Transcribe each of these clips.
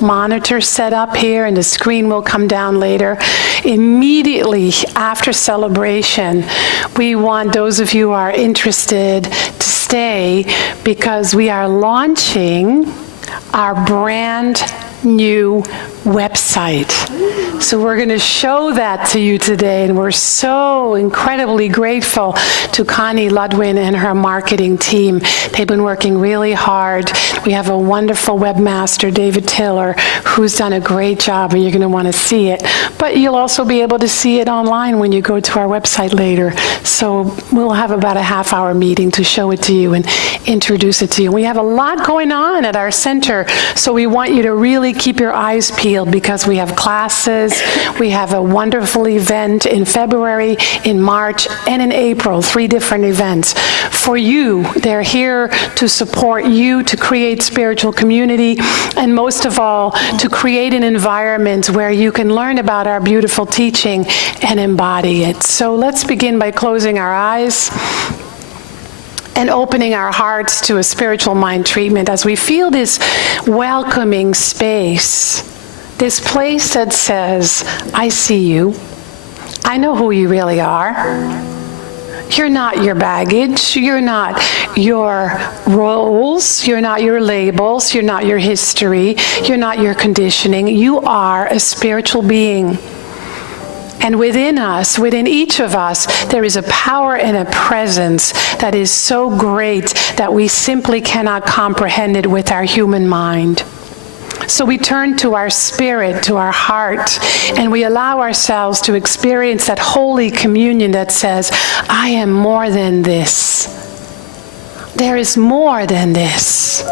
monitor set up here, and the screen will come down later. Immediately after celebration, we want those of you who are interested to stay, because we are launching our brand new website. So we're going to show that to you today, and we're so incredibly grateful to Connie Ludwin and her marketing team. They've been working really hard. We have a wonderful webmaster, David Taylor, who's done a great job, and you're going to want to see it. But you'll also be able to see it online when you go to our website later. So we'll have about a half-hour meeting to show it to you and introduce it to you. We have a lot going on at our center, so we want you to really keep your eyes peeled, because we have classes. We have a wonderful event in February, in March, and in April, 3 different events. For you, they're here to support you, to create spiritual community, and most of all, to create an environment where you can learn about our beautiful teaching and embody it. So let's begin by closing our eyes and opening our hearts to a spiritual mind treatment as we feel this welcoming space, this place that says, I see you. I know who you really are. You're not your baggage. You're not your roles. You're not your labels. You're not your history. You're not your conditioning. You are a spiritual being. And within us, within each of us, there is a power and a presence that is so great that we simply cannot comprehend it with our human mind. So we turn to our spirit, to our heart, and we allow ourselves to experience that holy communion that says, I am more than this. There is more than this.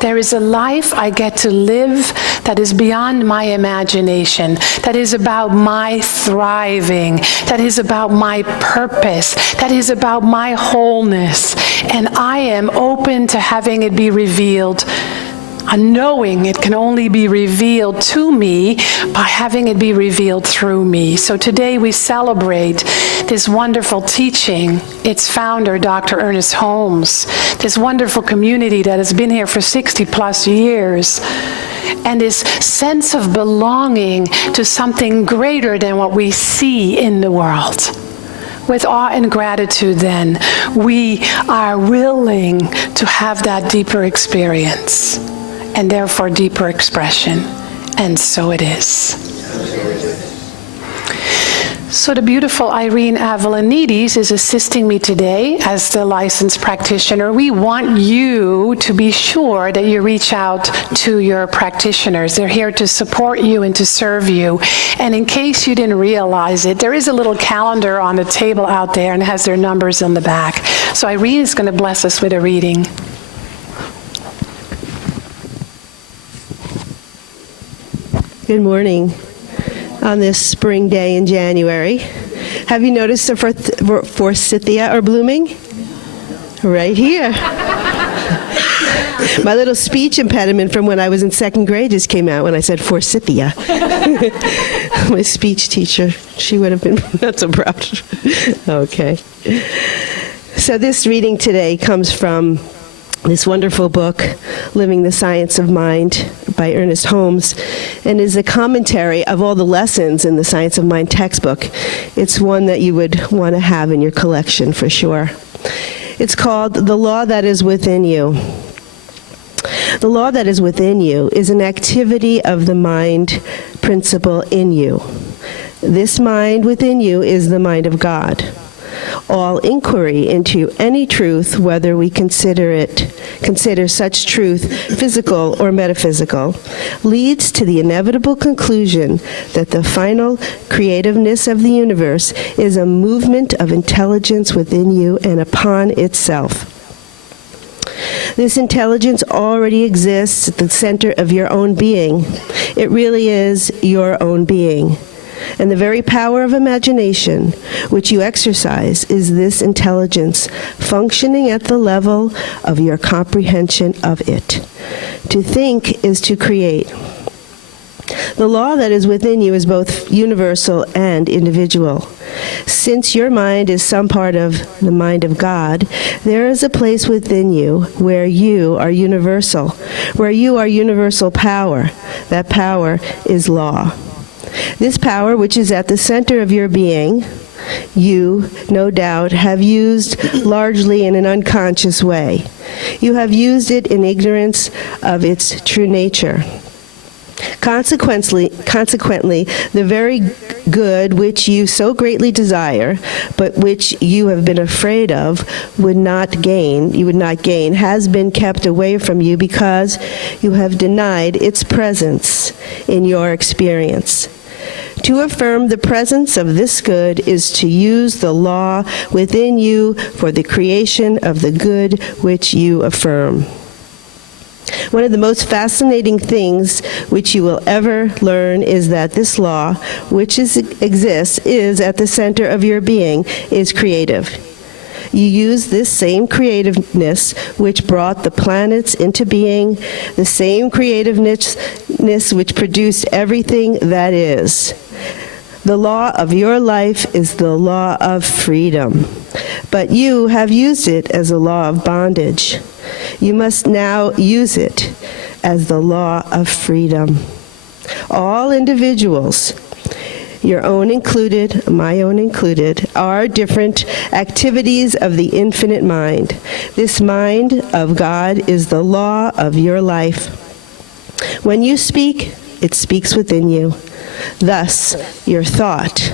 There is a life I get to live that is beyond my imagination, that is about my thriving, that is about my purpose, that is about my wholeness. And I am open to having it be revealed, knowing it can only be revealed to me by having it be revealed through me. So today we celebrate this wonderful teaching, its founder, Dr. Ernest Holmes, this wonderful community that has been here for 60 plus years, and this sense of belonging to something greater than what we see in the world. With awe and gratitude, then, we are willing to have that deeper experience, and therefore deeper expression. And so it is. So the beautiful Irene Avalonides is assisting me today as the licensed practitioner. We want you to be sure that you reach out to your practitioners. They're here to support you and to serve you. And in case you didn't realize it, there is a little calendar on the table out there and has their numbers on the back. So Irene is going to bless us with a reading. Good morning on this spring day in January. Have you noticed the forsythia are blooming? Right here. My little speech impediment from when I was in second grade just came out when I said forsythia. My speech teacher, she would have been not so proud. Okay. So this reading today comes from this wonderful book, Living the Science of Mind by Ernest Holmes, and is a commentary of all the lessons in the Science of Mind textbook. It's one that you would want to have in your collection for sure. It's called The Law That Is Within You. The law that is within you is an activity of the mind principle in you. This mind within you is the mind of God. All inquiry into any truth, whether we consider such truth physical or metaphysical, leads to the inevitable conclusion that the final creativeness of the universe is a movement of intelligence within you and upon itself. This intelligence already exists at the center of your own being. It really is your own being. And the very power of imagination, which you exercise, is this intelligence functioning at the level of your comprehension of it. To think is to create. The law that is within you is both universal and individual. Since your mind is some part of the mind of God, there is a place within you where you are universal, where you are universal power. That power is law. This power, which is at the center of your being, you, no doubt, have used largely in an unconscious way. You have used it in ignorance of its true nature. Consequently, the very good which you so greatly desire, but which you have been afraid of, would not gain, has been kept away from you because you have denied its presence in your experience. To affirm the presence of this good is to use the law within you for the creation of the good which you affirm. One of the most fascinating things which you will ever learn is that this law, which exists, is at the center of your being, is creative. You use this same creativeness which brought the planets into being, the same creativeness which produced everything that is. The law of your life is the law of freedom, but you have used it as a law of bondage. You must now use it as the law of freedom. All individuals, your own included, my own included, are different activities of the infinite mind. This mind of God is the law of your life. When you speak, it speaks within you. Thus, your thought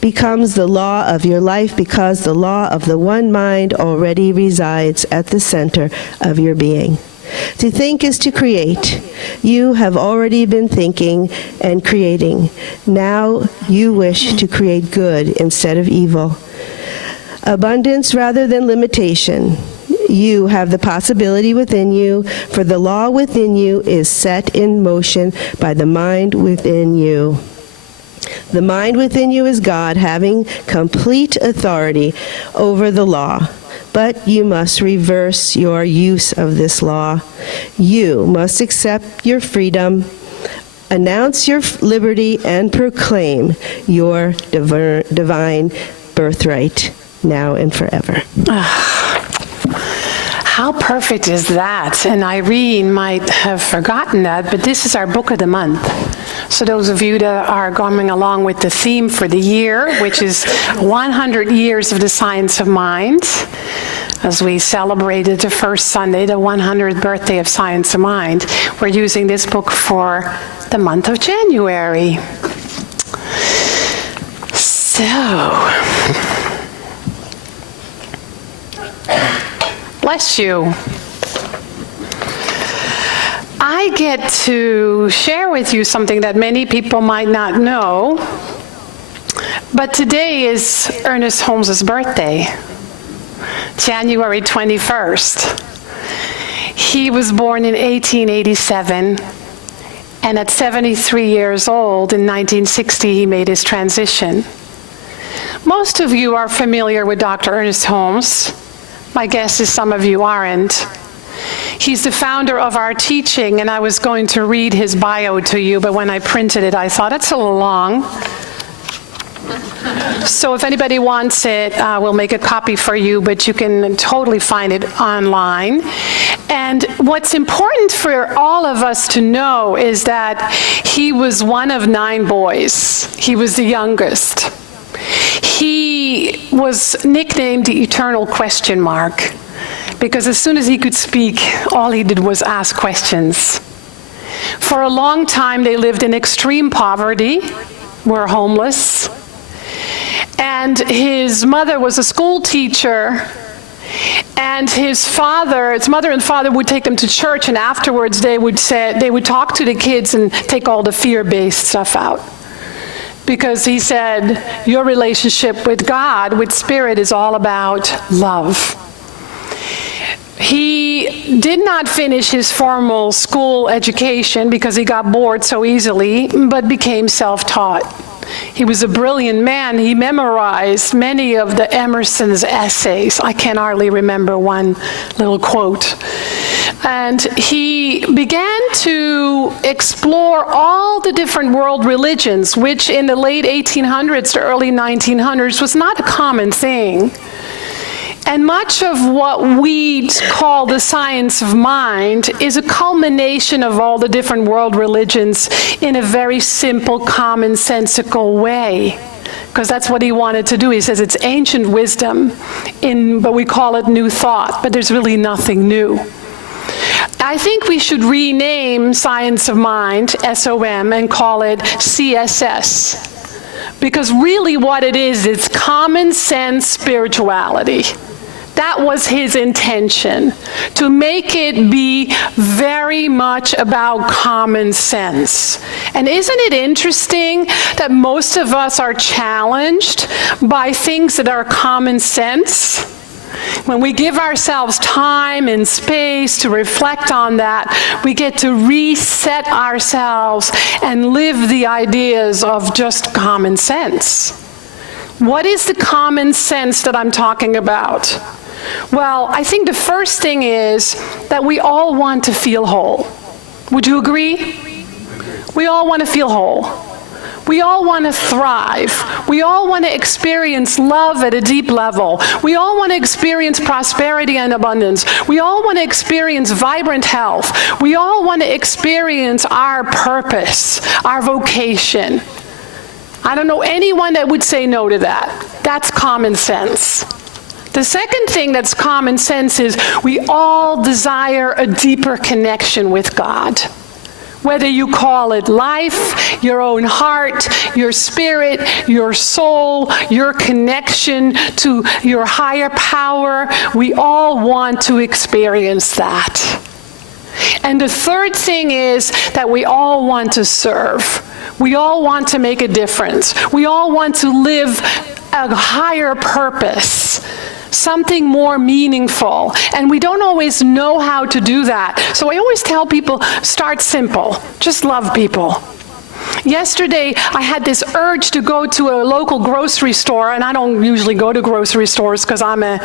becomes the law of your life because the law of the one mind already resides at the center of your being. To think is to create. You have already been thinking and creating. Now you wish to create good instead of evil. Abundance rather than limitation. You have the possibility within you, for the law within you is set in motion by the mind within you. The mind within you is God, having complete authority over the law. But you must reverse your use of this law. You must accept your freedom, announce your liberty, and proclaim your divine birthright now and forever. How perfect is that? And Irene might have forgotten that, but this is our book of the month. So those of you that are going along with the theme for the year, which is 100 years of the science of mind, as we celebrated the first Sunday, the 100th birthday of Science of Mind, we're using this book for the month of January. So, bless you. I get to share with you something that many people might not know, but today is Ernest Holmes's birthday, January 21st. He was born in 1887, and at 73 years old, in 1960, he made his transition. Most of you are familiar with Dr. Ernest Holmes. My guess is some of you aren't. He's the founder of our teaching, and I was going to read his bio to you, but when I printed it, I thought it's a little long. So if anybody wants it, we'll make a copy for you, but you can totally find it online. And what's important for all of us to know is that he was one of 9 boys. He was the youngest. He was nicknamed the Eternal Question Mark, because as soon as he could speak, all he did was ask questions. For a long time, they lived in extreme poverty, were homeless, and his mother was a school teacher, and his mother and father would take them to church, and afterwards they would talk to the kids and take all the fear-based stuff out. Because he said, your relationship with God, with Spirit, is all about love. He did not finish his formal school education because he got bored so easily, but became self-taught. He was a brilliant man. He memorized many of the Emerson's essays. I can hardly remember one little quote. And he began to explore all the different world religions, which in the late 1800s to early 1900s was not a common thing. And much of what we call the science of mind is a culmination of all the different world religions in a very simple, commonsensical way. Because that's what he wanted to do. He says it's ancient wisdom, but we call it new thought, but there's really nothing new. I think we should rename science of mind, SOM, and call it CSS. Because really what it is, it's common sense spirituality. That was his intention, to make it be very much about common sense. And isn't it interesting that most of us are challenged by things that are common sense? When we give ourselves time and space to reflect on that, we get to reset ourselves and live the ideas of just common sense. What is the common sense that I'm talking about? Well, I think the first thing is that we all want to feel whole. Would you agree? We all want to feel whole. We all want to thrive. We all want to experience love at a deep level. We all want to experience prosperity and abundance. We all want to experience vibrant health. We all want to experience our purpose, our vocation. I don't know anyone that would say no to that. That's common sense. The second thing that's common sense is we all desire a deeper connection with God. Whether you call it life, your own heart, your spirit, your soul, your connection to your higher power, we all want to experience that. And the third thing is that we all want to serve. We all want to make a difference. We all want to live a higher purpose, something more meaningful. And we don't always know how to do that. So I always tell people, start simple. Just love people. Yesterday, I had this urge to go to a local grocery store, and I don't usually go to grocery stores because I'm a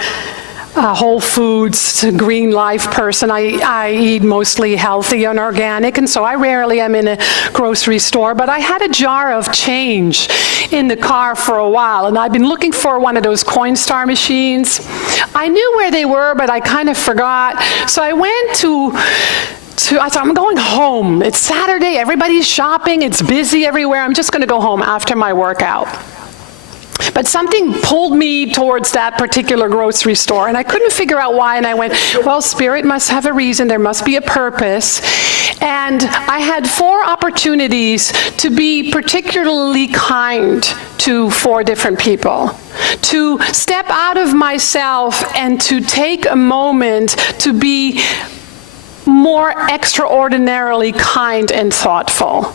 Whole Foods, green life person. I eat mostly healthy and organic, and so I rarely am in a grocery store, but I had a jar of change in the car for a while, and I've been looking for one of those Coinstar machines. I knew where they were, but I kind of forgot, so I went I thought, I'm going home. It's Saturday, everybody's shopping, it's busy everywhere, I'm just going to go home after my workout. But something pulled me towards that particular grocery store, and I couldn't figure out why, and I went, well, Spirit must have a reason, there must be a purpose. And I had 4 opportunities to be particularly kind to 4 different people, to step out of myself and to take a moment to be more extraordinarily kind and thoughtful.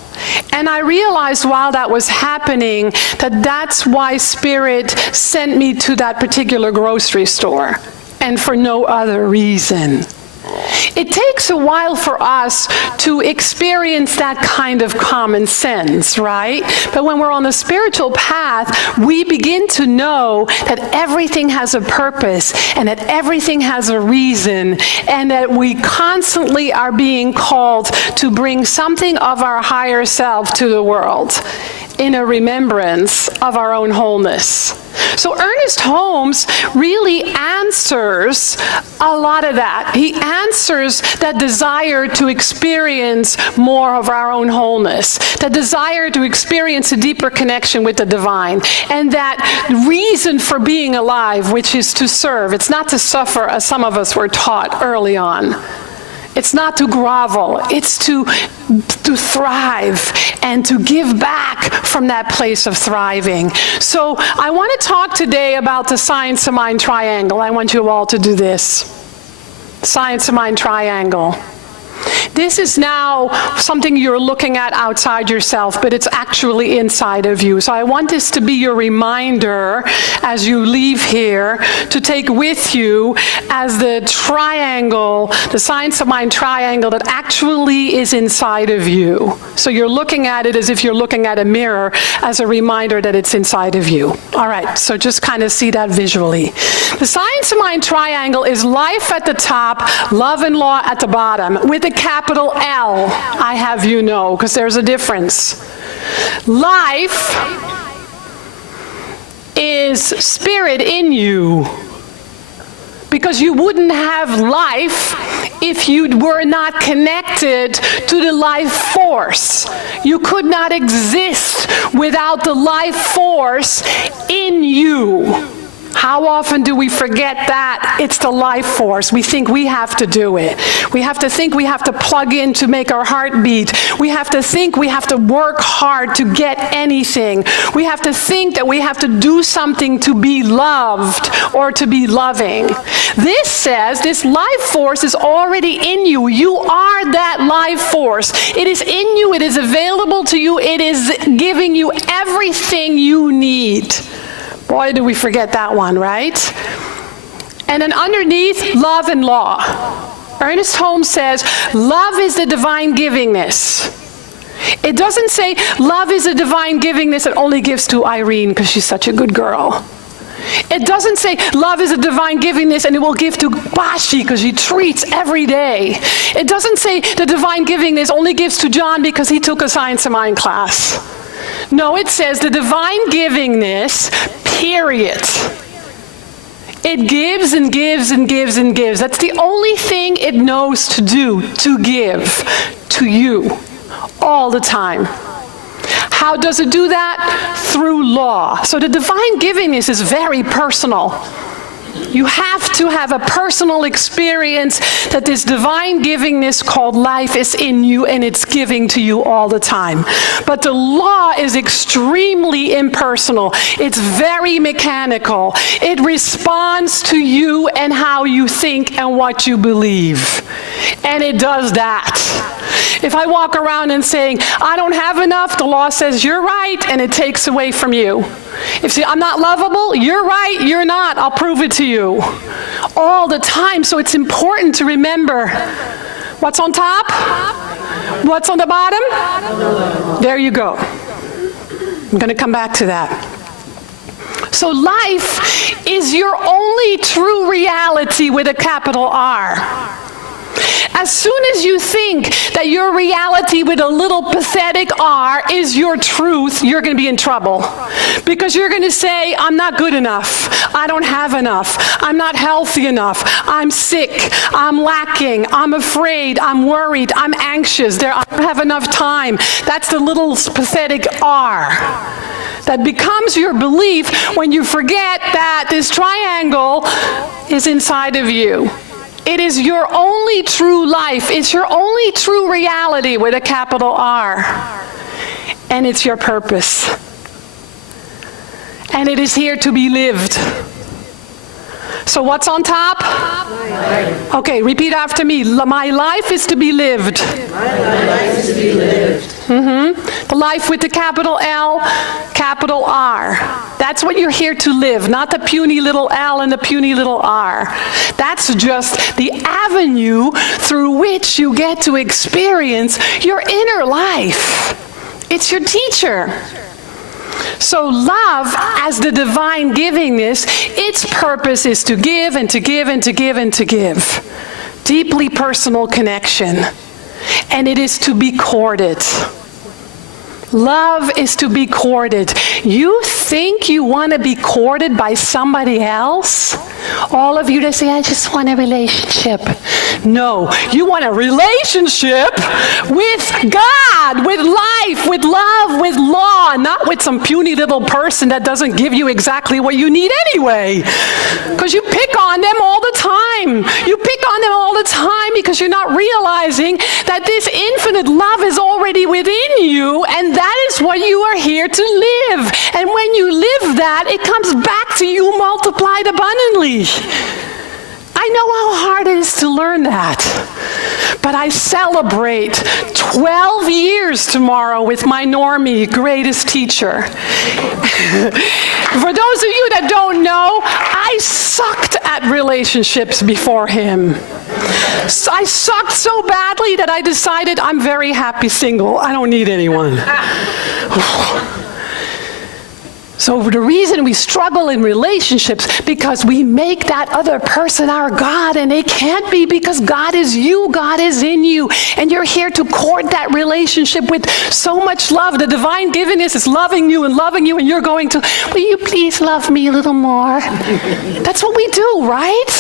And I realized while that was happening that that's why Spirit sent me to that particular grocery store, and for no other reason. It takes a while for us to experience that kind of common sense, right? But when we're on the spiritual path, we begin to know that everything has a purpose and that everything has a reason, and that we constantly are being called to bring something of our higher self to the world in a remembrance of our own wholeness. So Ernest Holmes really answers a lot of that. He answers that desire to experience more of our own wholeness, that desire to experience a deeper connection with the divine, and that reason for being alive, which is to serve. It's not to suffer, as some of us were taught early on. It's not to grovel, it's to thrive and to give back from that place of thriving. So I want to talk today about the science of mind triangle. I want you all to do this. Science of mind triangle. This is now something you're looking at outside yourself, but it's actually inside of you. So I want this to be your reminder as you leave here to take with you as the triangle, the Science of Mind triangle that actually is inside of you. So you're looking at it as if you're looking at a mirror as a reminder that it's inside of you. All right, so just kind of see that visually. The Science of Mind triangle is life at the top, love and law at the bottom, with a capital L, I have you know, because there's a difference. Life is spirit in you, because you wouldn't have life if you were not connected to the life force. You could not exist without the life force in you. How often do we forget that? It's the life force. We think we have to do it. We have to think we have to plug in to make our heart beat. We have to think we have to work hard to get anything. We have to think that we have to do something to be loved or to be loving. This says this life force is already in you. You are that life force. It is in you. It is available to you. It is giving you everything you need. Boy, do we forget that one, right? And then underneath, love and law. Ernest Holmes says, love is the divine givingness. It doesn't say love is a divine givingness that only gives to Irene because she's such a good girl. It doesn't say love is a divine givingness and it will give to Bashi because he treats every day. It doesn't say the divine givingness only gives to John because he took a Science of Mind class. No, it says the divine givingness, period. It gives and gives and gives and gives. That's the only thing it knows to do, to give to you all the time. How does it do that? Through law. So the divine givingness is very personal. You have to have a personal experience that this divine givingness called life is in you and it's giving to you all the time. But the law is extremely impersonal. It's very mechanical. It responds to you and how you think and what you believe. And it does that. If I walk around and saying, I don't have enough, the law says, you're right, and it takes away from you. If you say, I'm not lovable, you're right, you're not, I'll prove it to you. All the time, so it's important to remember what's on top, what's on the bottom. There you go. I'm going to come back to that. So life is your only true reality with a capital R. As soon as you think that your reality with a little pathetic R is your truth, you're going to be in trouble. Because you're going to say, I'm not good enough. I don't have enough. I'm not healthy enough. I'm sick. I'm lacking. I'm afraid. I'm worried. I'm anxious. I don't have enough time. That's the little pathetic R. That becomes your belief when you forget that this triangle is inside of you. It is your only true life. It's your only true reality with a capital R. And it's your purpose. And it is here to be lived. So what's on top? Okay, repeat after me. My life is to be lived. My life is to be lived. The life with the capital L, capital R. That's what you're here to live, not the puny little L and the puny little R. That's just the avenue through which you get to experience your inner life. It's your teacher. So love, as the divine givingness, its purpose is to give and to give and to give and to give. Deeply personal connection. And it is to be courted. Love is to be courted. You think you want to be courted by somebody else? All of you that say, I just want a relationship. No, you want a relationship with God, with life, with love, with law, not with some puny little person that doesn't give you exactly what you need anyway. Because you pick on them all the time. You pick on them all the time because you're not realizing that this infinite love is already within you, and that is what you are here to live. And when you live that, it comes back to you multiplied abundantly. I know how hard it is to learn that. But I celebrate 12 years tomorrow with my normie, greatest teacher. For those of you that don't know, I sucked at relationships before him. So I sucked so badly that I decided I'm very happy single. I don't need anyone. So the reason we struggle in relationships, because we make that other person our God, and they can't be, because God is you, God is in you, and you're here to court that relationship with so much love. The divine givingness is loving you, and you're going to, will you please love me a little more? That's what we do, right?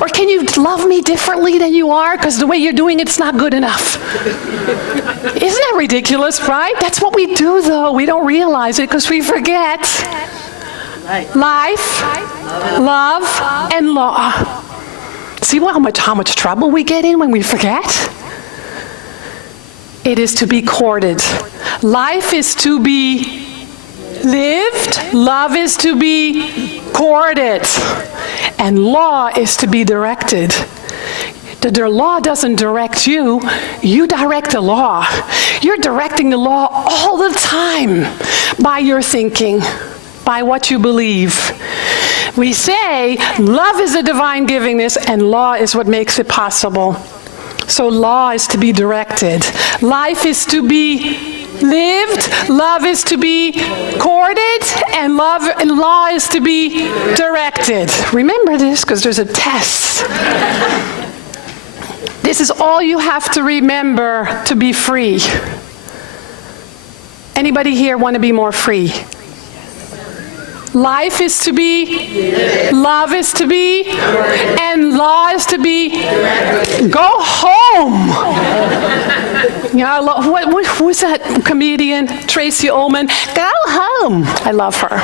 Or can you love me differently than you are, because the way you're doing it's not good enough? Isn't that ridiculous, right? That's what we do, though. We don't realize it because we forget. Life, love, and law. See how much trouble we get in when we forget? It is to be courted. Life is to be lived. Love is to be courted. And law is to be directed. The law doesn't direct you, you direct the law. You're directing the law all the time by your thinking, by what you believe. We say love is a divine givingness and law is what makes it possible. So law is to be directed. Life is to be lived, love is to be courted, and law is to be directed. Remember this, because there's a test. This is all you have to remember to be free. Anybody here want to be more free? Life is to be, love is to be, and law is to be. Go home. You know, who was that comedian, Tracy Ullman? Go home. I love her.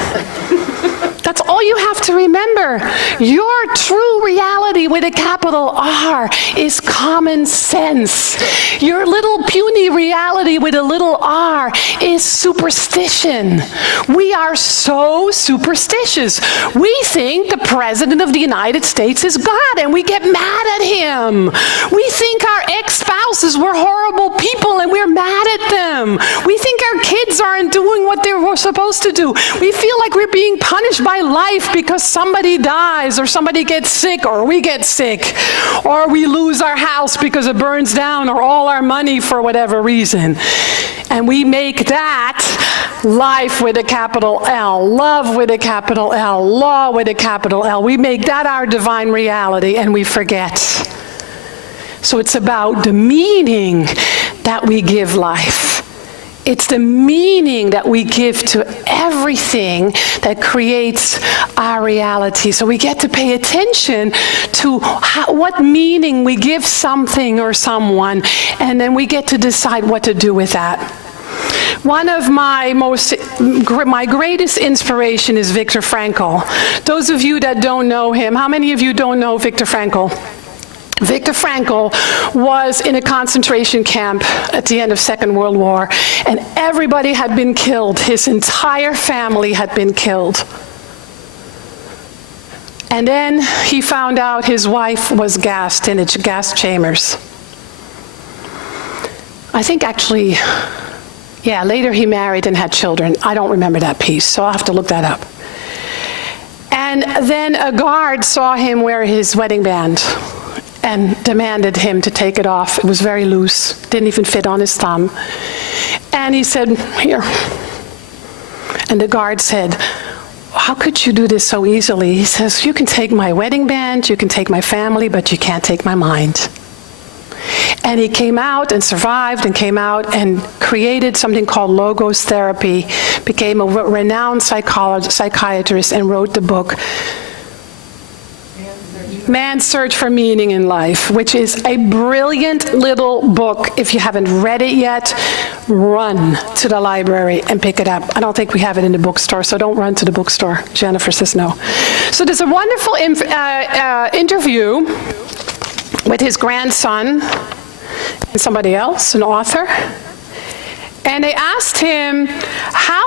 That's all you have to remember. Your true reality with a capital R is common sense. Your little puny reality with a little r is superstition. We are so superstitious. We think the President of the United States is God, and we get mad at him. We think our ex-spouses were horrible people, and we're mad at them. We think our kids aren't doing what they were supposed to do. We feel like we're being punished by life because somebody dies, or somebody gets sick, or we get sick, or we lose our house because it burns down, or all our money for whatever reason. And we make that life with a capital L, love with a capital L, law with a capital L. We make that our divine reality, and we forget. So it's about the meaning that we give life. It's the meaning that we give to everything that creates our reality. So we get to pay attention to what meaning we give something or someone, and then we get to decide what to do with that. One of my greatest inspiration is Viktor Frankl. Those of you that don't know him, how many of you don't know Viktor Frankl? Viktor Frankl was in a concentration camp at the end of Second World War, and everybody had been killed. His entire family had been killed. And then he found out his wife was gassed in gas chambers. I think actually, yeah, later he married and had children. I don't remember that piece, so I'll have to look that up. And then a guard saw him wear his wedding band and demanded him to take it off. It was very loose, didn't even fit on his thumb. And he said, "Here." And the guard said, "How could you do this so easily?" He says, "You can take my wedding band, you can take my family, but you can't take my mind." And he came out and survived and came out and created something called logos therapy, became a renowned psychiatrist, and wrote the book, Man's Search for Meaning in Life, which is a brilliant little book. If you haven't read it yet, run to the library and pick it up. I don't think we have it in the bookstore, so don't run to the bookstore. Jennifer says no. So there's a wonderful interview with his grandson and somebody else, an author. And they asked him how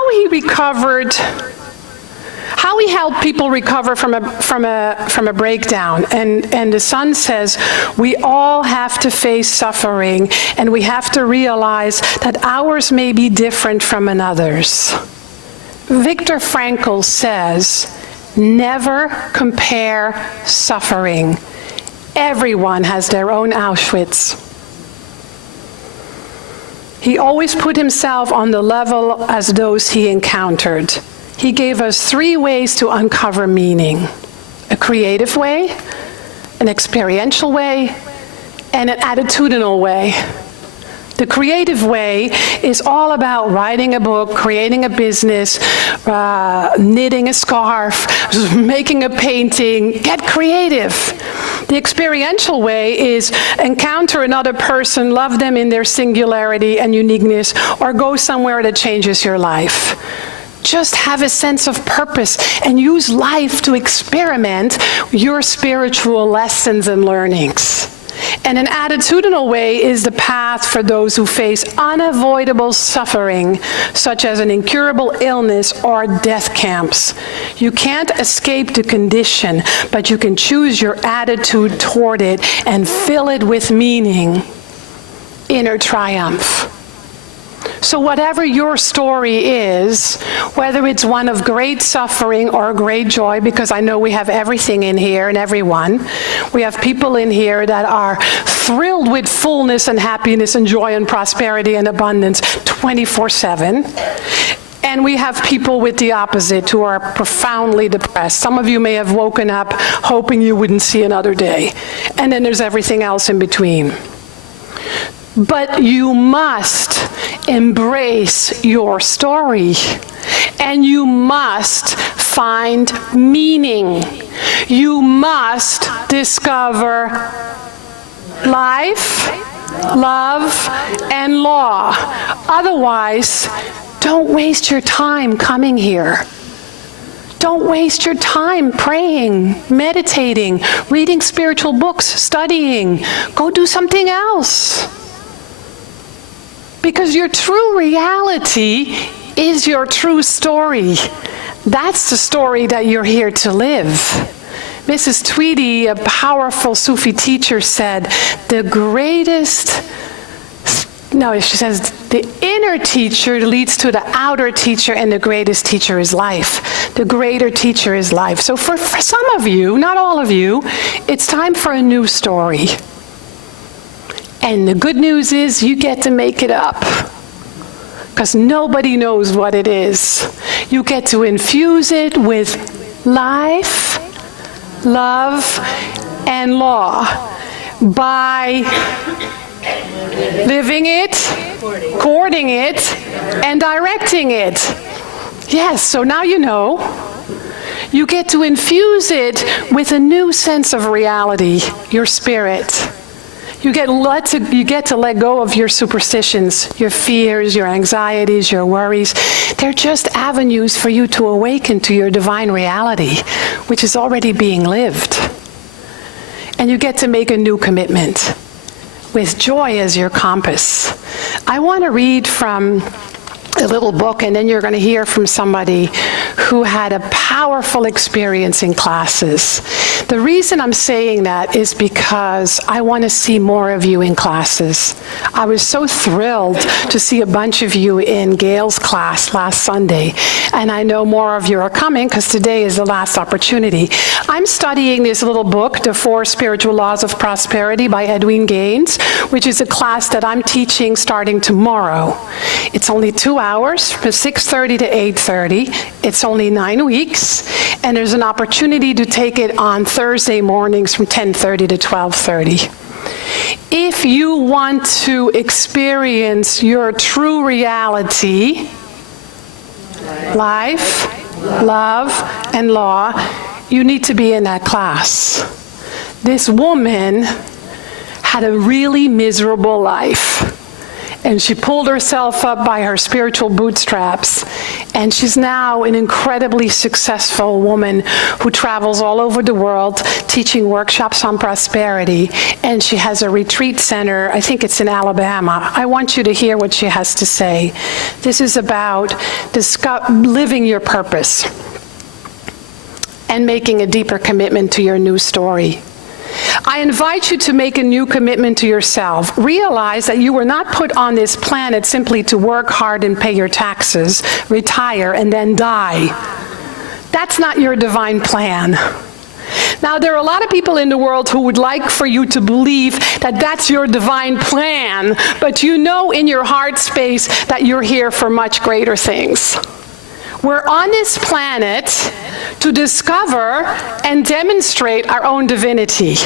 how we help people recover from a breakdown. And the Son says we all have to face suffering, and we have to realize that ours may be different from another's. Viktor Frankl says, never compare suffering. Everyone has their own Auschwitz. He always put himself on the level as those he encountered. He gave us 3 ways to uncover meaning: a creative way, an experiential way, and an attitudinal way. The creative way is all about writing a book, creating a business, knitting a scarf, making a painting. Get creative. The experiential way is encounter another person, love them in their singularity and uniqueness, or go somewhere that changes your life. Just have a sense of purpose and use life to experiment your spiritual lessons and learnings. And an attitudinal way is the path for those who face unavoidable suffering, such as an incurable illness or death camps. You can't escape the condition, but you can choose your attitude toward it and fill it with meaning, inner triumph. So whatever your story is, whether it's one of great suffering or great joy, because I know we have everything in here and everyone. We have people in here that are thrilled with fullness and happiness and joy and prosperity and abundance 24/7. And we have people with the opposite who are profoundly depressed. Some of you may have woken up hoping you wouldn't see another day. And then there's everything else in between. But you must embrace your story, and you must find meaning. You must discover life, love, and law. Otherwise, don't waste your time coming here. Don't waste your time praying, meditating, reading spiritual books, studying. Go do something else. Because your true reality is your true story. That's the story that you're here to live. Mrs. Tweedy, a powerful Sufi teacher, said, she says, the inner teacher leads to the outer teacher, and the greatest teacher is life. The greater teacher is life. So for some of you, not all of you, it's time for a new story. And the good news is you get to make it up, because nobody knows what it is. You get to infuse it with life, love, and law by living it, courting it, and directing it. Yes, so now you know. You get to infuse it with a new sense of reality, your spirit. You get to let go of your superstitions, your fears, your anxieties, your worries. They're just avenues for you to awaken to your divine reality, which is already being lived. And you get to make a new commitment with joy as your compass. I want to read from a little book, and then you're going to hear from somebody who had a powerful experience in classes. The reason I'm saying that is because I want to see more of you in classes. I was so thrilled to see a bunch of you in Gail's class last Sunday, and I know more of you are coming because today is the last opportunity. I'm studying this little book, The 4 Spiritual Laws of Prosperity by Edwin Gaines, which is a class that I'm teaching starting tomorrow. It's only 2 hours, from 6:30 to 8:30. It's only 9 weeks, and there's an opportunity to take it on Thursday mornings from 10:30 to 12:30. If you want to experience your true reality, life, love, and law, you need to be in that class. This woman had a really miserable life, and she pulled herself up by her spiritual bootstraps, and she's now an incredibly successful woman who travels all over the world teaching workshops on prosperity, and she has a retreat center, I think it's in Alabama. I want you to hear what she has to say. This is about living your purpose. and making a deeper commitment to your new story. I invite you to make a new commitment to yourself. Realize that you were not put on this planet simply to work hard and pay your taxes, retire, and then die. That's not your divine plan. Now, there are a lot of people in the world who would like for you to believe that that's your divine plan, but you know in your heart space that you're here for much greater things. We're on this planet to discover and demonstrate our own divinity.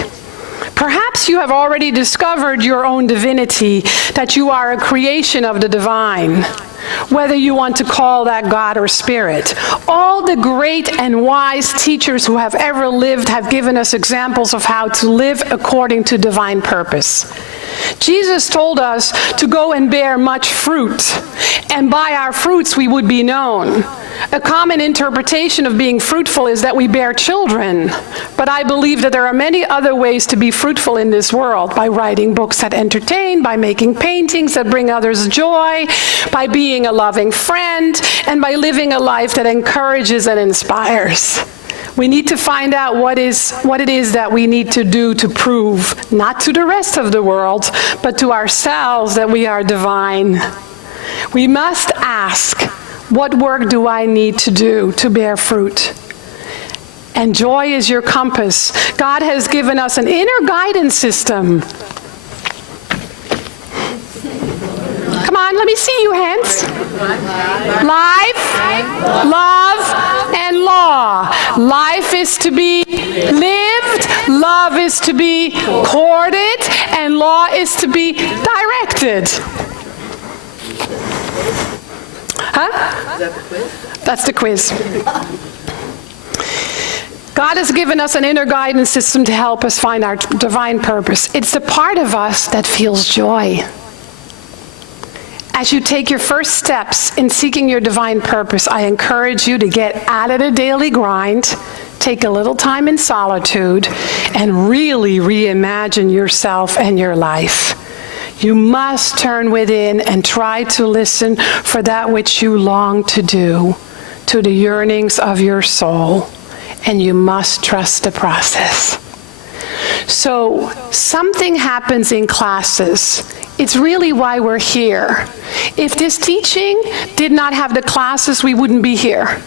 Perhaps you have already discovered your own divinity, that you are a creation of the divine, whether you want to call that God or spirit. All the great and wise teachers who have ever lived have given us examples of how to live according to divine purpose. Jesus told us to go and bear much fruit, and by our fruits we would be known. A common interpretation of being fruitful is that we bear children, but I believe that there are many other ways to be fruitful in this world: by writing books that entertain, by making paintings that bring others joy, by being a loving friend, and by living a life that encourages and inspires. We need to find out what it is that we need to do to prove, not to the rest of the world, but to ourselves, that we are divine. We must ask, what work do I need to do to bear fruit? And joy is your compass. God has given us an inner guidance system. Come on, let me see you hands. Life, love, and law. Life is to be lived, love is to be courted, and law is to be directed. Huh? Is that the quiz? That's the quiz. God has given us an inner guidance system to help us find our divine purpose. It's the part of us that feels joy. As you take your first steps in seeking your divine purpose, I encourage you to get out of the daily grind, take a little time in solitude, and really reimagine yourself and your life. You must turn within and try to listen for that which you long to do, to the yearnings of your soul, and you must trust the process. So something happens in classes. It's really why we're here. If this teaching did not have the classes, we wouldn't be here.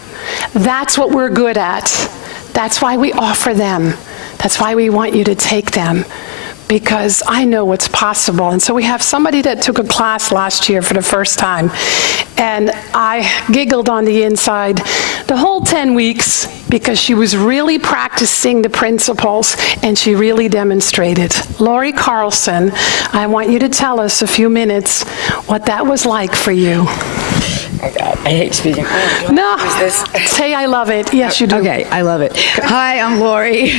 That's what we're good at. That's why we offer them. That's why we want you to take them, because I know what's possible. And so we have somebody that took a class last year for the first time, and I giggled on the inside the whole 10 weeks because she was really practicing the principles and she really demonstrated. Lori Carlson, I want you to tell us a few minutes what that was like for you. Oh God, I hate speaking. No, say I love it. Yes, you do. Okay, I love it. Hi, I'm Lori,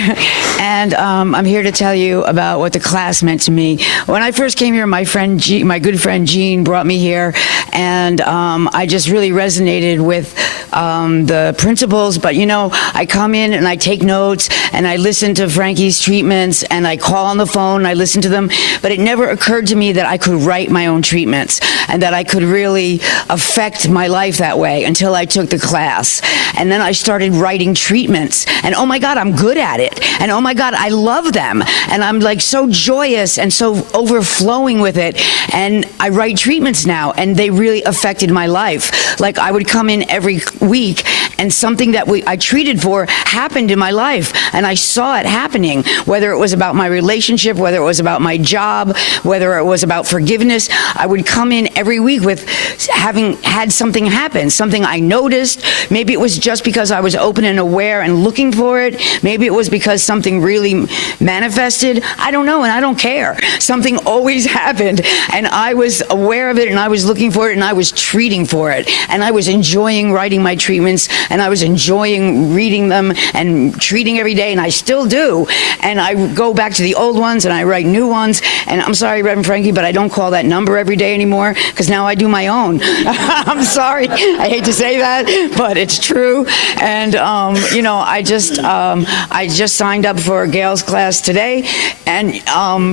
and I'm here to tell you about what the class meant to me. When I first came here, my good friend Jean brought me here, and I just really resonated with the principles. But you know, I come in and I take notes, and I listen to Frankie's treatments, and I call on the phone, and I listen to them. But it never occurred to me that I could write my own treatments, and that I could really affect my life that way until I took the class. And then I started writing treatments, and oh my God, I'm good at it. And oh my God, I love them. And I'm like so joyous and so overflowing with it. And I write treatments now, and they really affected my life. Like I would come in every week, and something that I treated for happened in my life, and I saw it happening, whether it was about my relationship, whether it was about my job, whether it was about forgiveness. I would come in every week with having had something happen, something I noticed. Maybe it was just because I was open and aware and looking for it. Maybe it was because something really manifested. I don't know, and I don't care. Something always happened, and I was aware of it, and I was looking for it, and I was treating for it. And I was enjoying writing my treatments, and I was enjoying reading them and treating every day, and I still do. And I go back to the old ones, and I write new ones. And I'm sorry, Reverend Frankie, but I don't call that number every day anymore, because now I do my own. I'm sorry, I hate to say that, but it's true. And you know, I just signed up for Gail's class today, and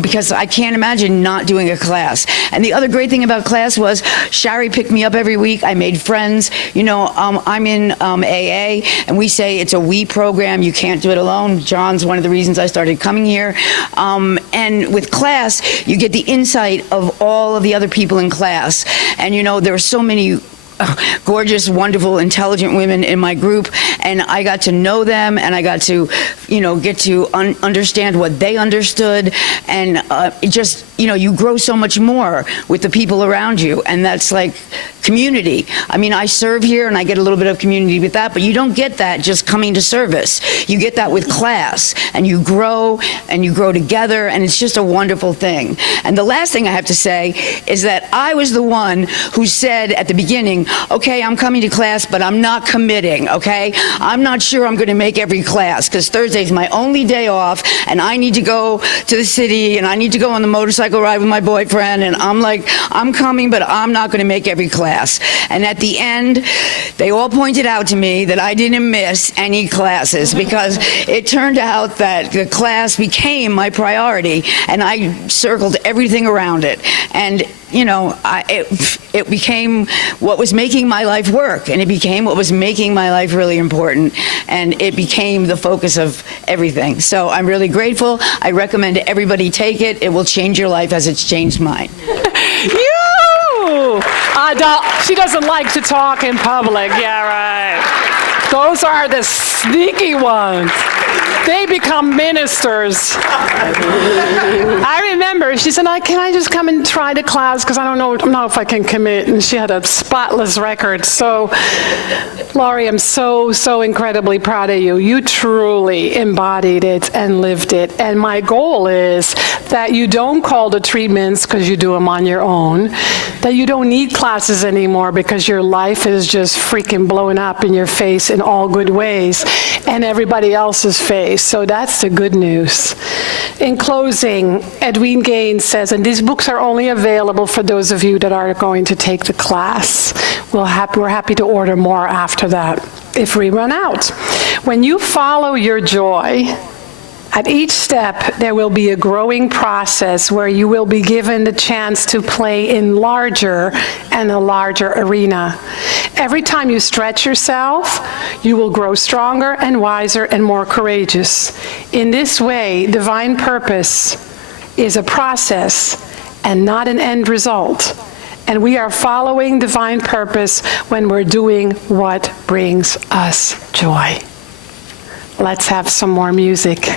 because I can't imagine not doing a class. And the other great thing about class was Shari picked me up every week. I made friends. You know, I'm in AA, and we say it's a we program. You can't do it alone. John's one of the reasons I started coming here. And with class, you get the insight of all of the other people in class. And there are so many gorgeous, wonderful, intelligent women in my group, and I got to know them, and I got to, get to understand what they understood, and you grow so much more with the people around you, and that's like community. I mean, I serve here, and I get a little bit of community with that, but you don't get that just coming to service. You get that with class, and you grow together, and it's just a wonderful thing. And the last thing I have to say is that I was the one who said at the beginning, okay, I'm coming to class, but I'm not committing, okay? I'm not sure I'm going to make every class, because Thursday's my only day off, and I need to go to the city, and I need to go on the motorcycle ride with my boyfriend, and I'm like, I'm coming, but I'm not going to make every class. And at the end, they all pointed out to me that I didn't miss any classes, because it turned out that the class became my priority, and I circled everything around it. And it became what was making my life work, and it became what was making my life really important, and it became the focus of everything. So I'm really grateful. I recommend everybody take it. It will change your life as it's changed mine. She doesn't like to talk in public. Yeah, right. Those are the sneaky ones. They become ministers. I remember, she said, can I just come and try the class, because I don't know if I can commit. And she had a spotless record. So, Laurie, I'm so incredibly proud of you. You truly embodied it and lived it. And my goal is that you don't call the treatments because you do them on your own, that you don't need classes anymore because your life is just freaking blowing up in your face in all good ways, and everybody else's face. So that's the good news. In closing, Edwene Gaines says, and these books are only available for those of you that are going to take the class. We're happy to order more after that if we run out. When you follow your joy, at each step, there will be a growing process where you will be given the chance to play in larger and a larger arena. Every time you stretch yourself, you will grow stronger and wiser and more courageous. In this way, divine purpose is a process and not an end result. And we are following divine purpose when we're doing what brings us joy. Let's have some more music.